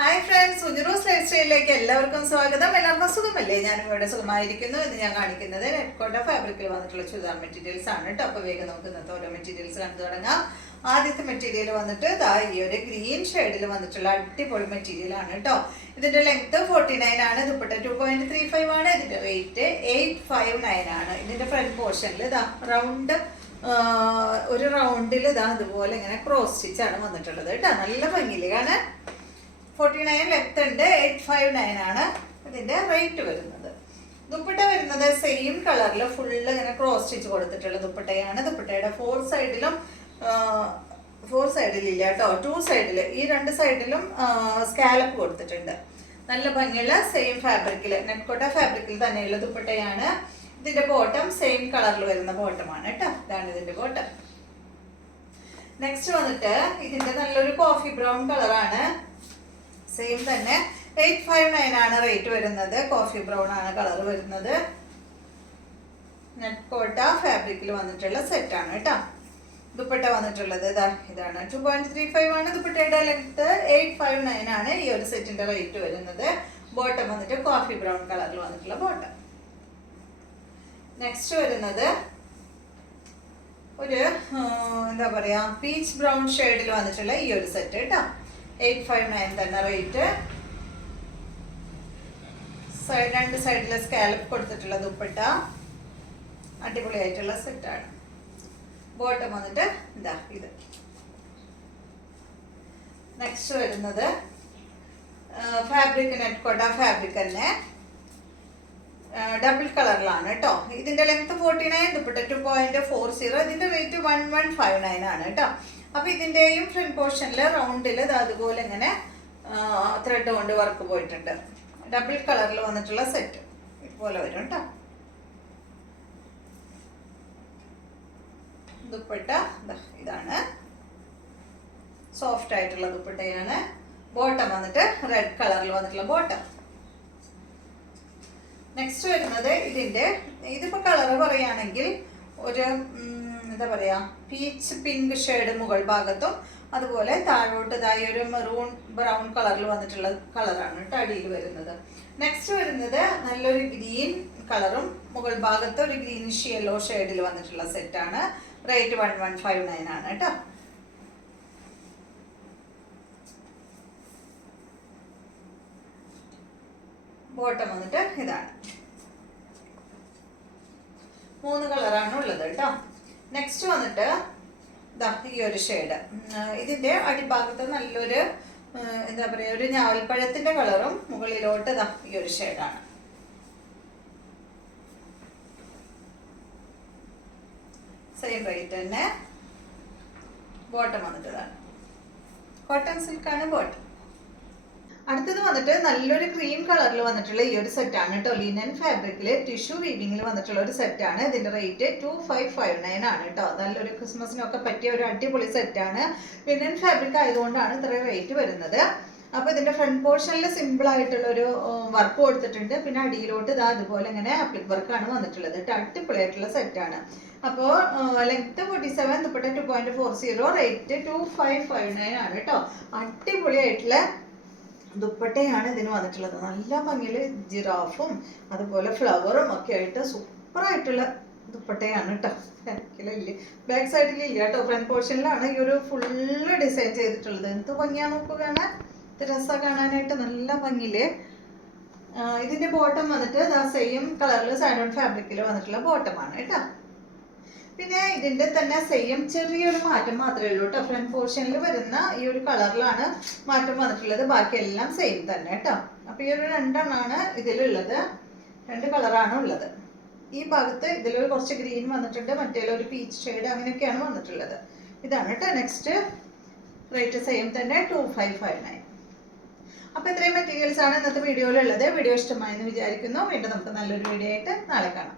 Hi friends, സുജിറൂസ് life സ്റ്റൈലിലേക്ക് എല്ലാവർക്കും സ്വാഗതം. എല്ലാവർക്കും സുഖമല്ലേ? ഞാനും ഇവിടെ സുഖമായിരിക്കുന്നു. ഇന്ന് ഞാൻ കാണിക്കുന്നത് നെറ്റ്കോട്ട ഫാബ്രിക്കിൽ വന്നിട്ടുള്ള ചുരിദാർ മെറ്റീരിയൽസ് ആണ് കേട്ടോ. അപ്പോൾ വേഗം നമുക്ക് ഇന്നത്തെ ഓരോ മെറ്റീരിയൽസ് കണ്ടു തുടങ്ങാം. ആദ്യത്തെ മെറ്റീരിയൽ വന്നിട്ട് ഈ ഒരു ഗ്രീൻ ഷെയ്ഡിൽ വന്നിട്ടുള്ള അടിപൊളി മെറ്റീരിയൽ ആണ് കേട്ടോ. ഇതിന്റെ ലെങ്ത് 49 ആണ്. ദുപ്പട്ട 2.35 ആണ്. ഇതിന്റെ റേറ്റ് 859 ആണ്. ഇതിന്റെ ഫ്രണ്ട് പോർഷനിൽ റൗണ്ട് ഒരു റൗണ്ടിൽ അതുപോലെ ഇങ്ങനെ ക്രോസ് സ്റ്റിച്ചാണ് വന്നിട്ടുള്ളത് കേട്ടോ. നല്ല ഭംഗിയില് കാണാൻ. 49 ലെങ്ത് ഉണ്ട്. 859 ആണ് ഇതിന്റെ റേറ്റ് വരുന്നത്. ദുപ്പട്ട വരുന്നത് സെയിം കളറിൽ ഫുള്ള് ഇങ്ങനെ ക്രോസ് സ്റ്റിച്ച് കൊടുത്തിട്ടുള്ള ദുപ്പട്ടയാണ്. ദുപ്പട്ടയുടെ ഫോർ സൈഡിലില്ല കേട്ടോ, 2 സൈഡിൽ, ഈ 2 സൈഡിലും സ്കാലപ്പ് കൊടുത്തിട്ടുണ്ട്. നല്ല ഭംഗിയുള്ള സെയിം ഫാബ്രിക്കിൽ, നെറ്റ്കോട്ട ഫാബ്രിക്കിൽ തന്നെയുള്ള ദുപ്പട്ടയാണ്. ഇതിന്റെ ബോട്ടം സെയിം കളറിൽ വരുന്ന ബോട്ടമാണ് കേട്ടോ. ഇതാണ് ഇതിന്റെ ബോട്ടം. നെക്സ്റ്റ് വന്നിട്ട് ഇതിന്റെ നല്ലൊരു കോഫി ബ്രൗൺ കളറാണ്. സെയിം തന്നെ 859 ആണ് റേറ്റ് വരുന്നത്. കോഫി ബ്രൗൺ ആണ് കളർ വരുന്നത്. നെറ്റ്കോട്ട ഫാബ്രിക്കിൽ വന്നിട്ടുള്ള സെറ്റ് ആണ് കേട്ടോ. ദുപ്പട്ട വന്നിട്ടുള്ളത് ഇതാണ്. 2.35 ആണ് ദുപ്പട്ടയുടെ ലെങ്ത്. 859 ആണ് ഈ ഒരു സെറ്റിന്റെ റേറ്റ് വരുന്നത്. ബോട്ടം വന്നിട്ട് കോഫി ബ്രൗൺ കളറിൽ വന്നിട്ടുള്ള ബോട്ടം. നെക്സ്റ്റ് വരുന്നത് ഒരു എന്താ പറയാ, പീച്ച് ബ്രൗൺ ഷെയ്ഡിൽ വന്നിട്ടുള്ള ഈ ഒരു സെറ്റ് കേട്ടോ. 859 തന്നെ റേറ്റ്. രണ്ട് സൈഡിൽ സ്കാലപ്പ് കൊടുത്തിട്ടുള്ള ദുപ്പട്ട, അടിപൊളിയായിട്ടുള്ള സെറ്റാണ്. ബോട്ടം വന്നിട്ട് ഇത്. നെക്സ്റ്റ് വരുന്നത് ഫാബ്രിക് നെറ്റ്കോട്ട ഫാബ്രിക് തന്നെ ഡബിൾ കളറിലാണ് കേട്ടോ. ഇതിന്റെ ലെങ്ത് 49, ദുപ്പട്ട 2.40. ഇതിന്റെ റേറ്റ് 1159 ആണ് കേട്ടോ. അപ്പൊ ഇതിന്റെയും ഫ്രണ്ട് പോർഷനിൽ റൗണ്ടിൽ അതുപോലെ ഇങ്ങനെ ത്രെഡ് കൊണ്ട് വർക്ക് പോയിട്ടുണ്ട്. ഡബിൾ കളറിൽ വന്നിട്ടുള്ള സെറ്റ് ഇതുപോലെ വരും കേട്ടോ. ദുപ്പട്ട ഇതാണ്, സോഫ്റ്റ് ആയിട്ടുള്ള ദുപ്പട്ടയാണ്. ബോട്ടം വന്നിട്ട് റെഡ് കളറിൽ വന്നിട്ടുള്ള ബോട്ടം. നെക്സ്റ്റ് വരുന്നത് ഇതിപ്പോ കളർ പറയുകയാണെങ്കിൽ ഒരു എന്താ പറയാ, പീച്ച് പിങ്ക് ഷെയ്ഡ് മുകൾ ഭാഗത്തും അതുപോലെ താഴോട്ട് ഒരു മെറൂൺ ബ്രൗൺ കളറിൽ വന്നിട്ടുള്ള കളറാണ് കേട്ടോ അടിയിൽ വരുന്നത്. നെക്സ്റ്റ് വരുന്നത് നല്ലൊരു ഗ്രീൻ കളറും മുകൾ ഭാഗത്ത് ഒരു ഗ്രീനിഷ് യെല്ലോ ഷെയ്ഡിൽ വന്നിട്ടുള്ള സെറ്റാണ്. റേറ്റ് 1159 ആണ് കേട്ടോ. ബോട്ടം വന്നിട്ട് ഇതാണ്. 3 കളറാണ് ഉള്ളത് കേട്ടോ. നെക്സ്റ്റ് വന്നിട്ട് ഈ ഒരു ഷെയ്ഡ്. ഇതിന്റെ അടിഭാഗത്ത് നല്ലൊരു എന്താ പറയാ, ഒരു ഞാവൽപ്പഴത്തിന്റെ കളറും മുകളിലോട്ട് ഈ ഒരു ഷെയ്ഡാണ്. സെയിം റേറ്റ് തന്നെ. ബോട്ടം വന്നിട്ട് ഇതാണ്. കോട്ടൺ സിൽക്കാണ് ബോട്ടം. അടുത്തത് വന്നിട്ട് നല്ലൊരു ക്രീം കളറിൽ വന്നിട്ടുള്ള ഈ ഒരു സെറ്റാണ് കേട്ടോ. ലിനൻ ഫാബ്രിക്കില് ടിഷ്യൂ വീവിങ്ങിൽ വന്നിട്ടുള്ള ഒരു സെറ്റാണ്. ഇതിന്റെ റേറ്റ് 2559 ആണ് കേട്ടോ. നല്ലൊരു ക്രിസ്മസിനൊക്കെ പറ്റിയ ഒരു അടിപൊളി സെറ്റാണ്. ലിനൻ ഫാബ്രിക് ആയതുകൊണ്ടാണ് ഇത്ര റേറ്റ് വരുന്നത്. അപ്പൊ ഇതിന്റെ ഫ്രണ്ട് പോർഷനിൽ സിമ്പിൾ ആയിട്ടുള്ള ഒരു വർക്ക് കൊടുത്തിട്ടുണ്ട്. പിന്നെ അടിയിലോട്ട് അതുപോലെ ഇങ്ങനെ അപ്ലിക് വർക്കാണ് വന്നിട്ടുള്ളത് കേട്ടോ. അടിപൊളിയായിട്ടുള്ള സെറ്റാണ്. അപ്പോൾ ലെങ്ത് 47, ദുപ്പട്ട 2.40, റേറ്റ് 2559 ആണ് കേട്ടോ. അടിപൊളിയായിട്ടുള്ള ദുപ്പട്ടയാണ് ഇതിന് വന്നിട്ടുള്ളത്. നല്ല ഭംഗിയില് ജിറാഫും അതുപോലെ ഫ്ലവറും ഒക്കെ ആയിട്ട് സൂപ്പർ ആയിട്ടുള്ള ദുപ്പട്ടയാണ് കേട്ടോ. ബാക്ക് സൈഡിൽ ഇല്ല കേട്ടോ, ഫ്രണ്ട് പോർഷനിലാണ് ഈ ഒരു ഫുള്ള് ഡിസൈൻ ചെയ്തിട്ടുള്ളത്. എന്ത് ഭംഗിയാ നോക്കുകയാണ്, രസമാണ് കാണാനായിട്ട്, നല്ല ഭംഗിയില്. ഇതിന്റെ ബോട്ടം വന്നിട്ട് സെയിം കളറിൽ സാൻഡോൺ ഫാബ്രിക്കിൽ വന്നിട്ടുള്ള ബോട്ടമാണ് കേട്ടോ. പിന്നെ ഇതിന്റെ തന്നെ സെയിം ചെറിയൊരു മാറ്റം മാത്രമേ ഉള്ളൂ കേട്ടോ. ഫ്രണ്ട് പോർഷനിൽ വരുന്ന ഈ ഒരു കളറിലാണ് മാറ്റം വന്നിട്ടുള്ളത്. ബാക്കിയെല്ലാം സെയിം തന്നെ കേട്ടോ. അപ്പൊ ഈ ഒരു 2 എണ്ണമാണ് ഇതിലുള്ളത്. 2 കളറാണ് ഉള്ളത്. ഈ ഭാഗത്ത് ഇതിലൊരു കുറച്ച് ഗ്രീൻ വന്നിട്ടുണ്ട്, മറ്റേലൊരു പീച്ച് ഷെയ്ഡ്, അങ്ങനെയൊക്കെയാണ് വന്നിട്ടുള്ളത്. ഇതാണ് കേട്ടോ. നെക്സ്റ്റ് റേറ്റ് സെയിം തന്നെ 2559. അപ്പൊ ഇത്രയും മെറ്റീരിയൽസ് ആണ് ഇന്നത്തെ വീഡിയോയിലുള്ളത്. വീഡിയോ ഇഷ്ടമായെന്ന് വിചാരിക്കുന്നു. വീണ്ടും നമുക്ക് നല്ലൊരു വീഡിയോ ആയിട്ട് നാളെ കാണാം.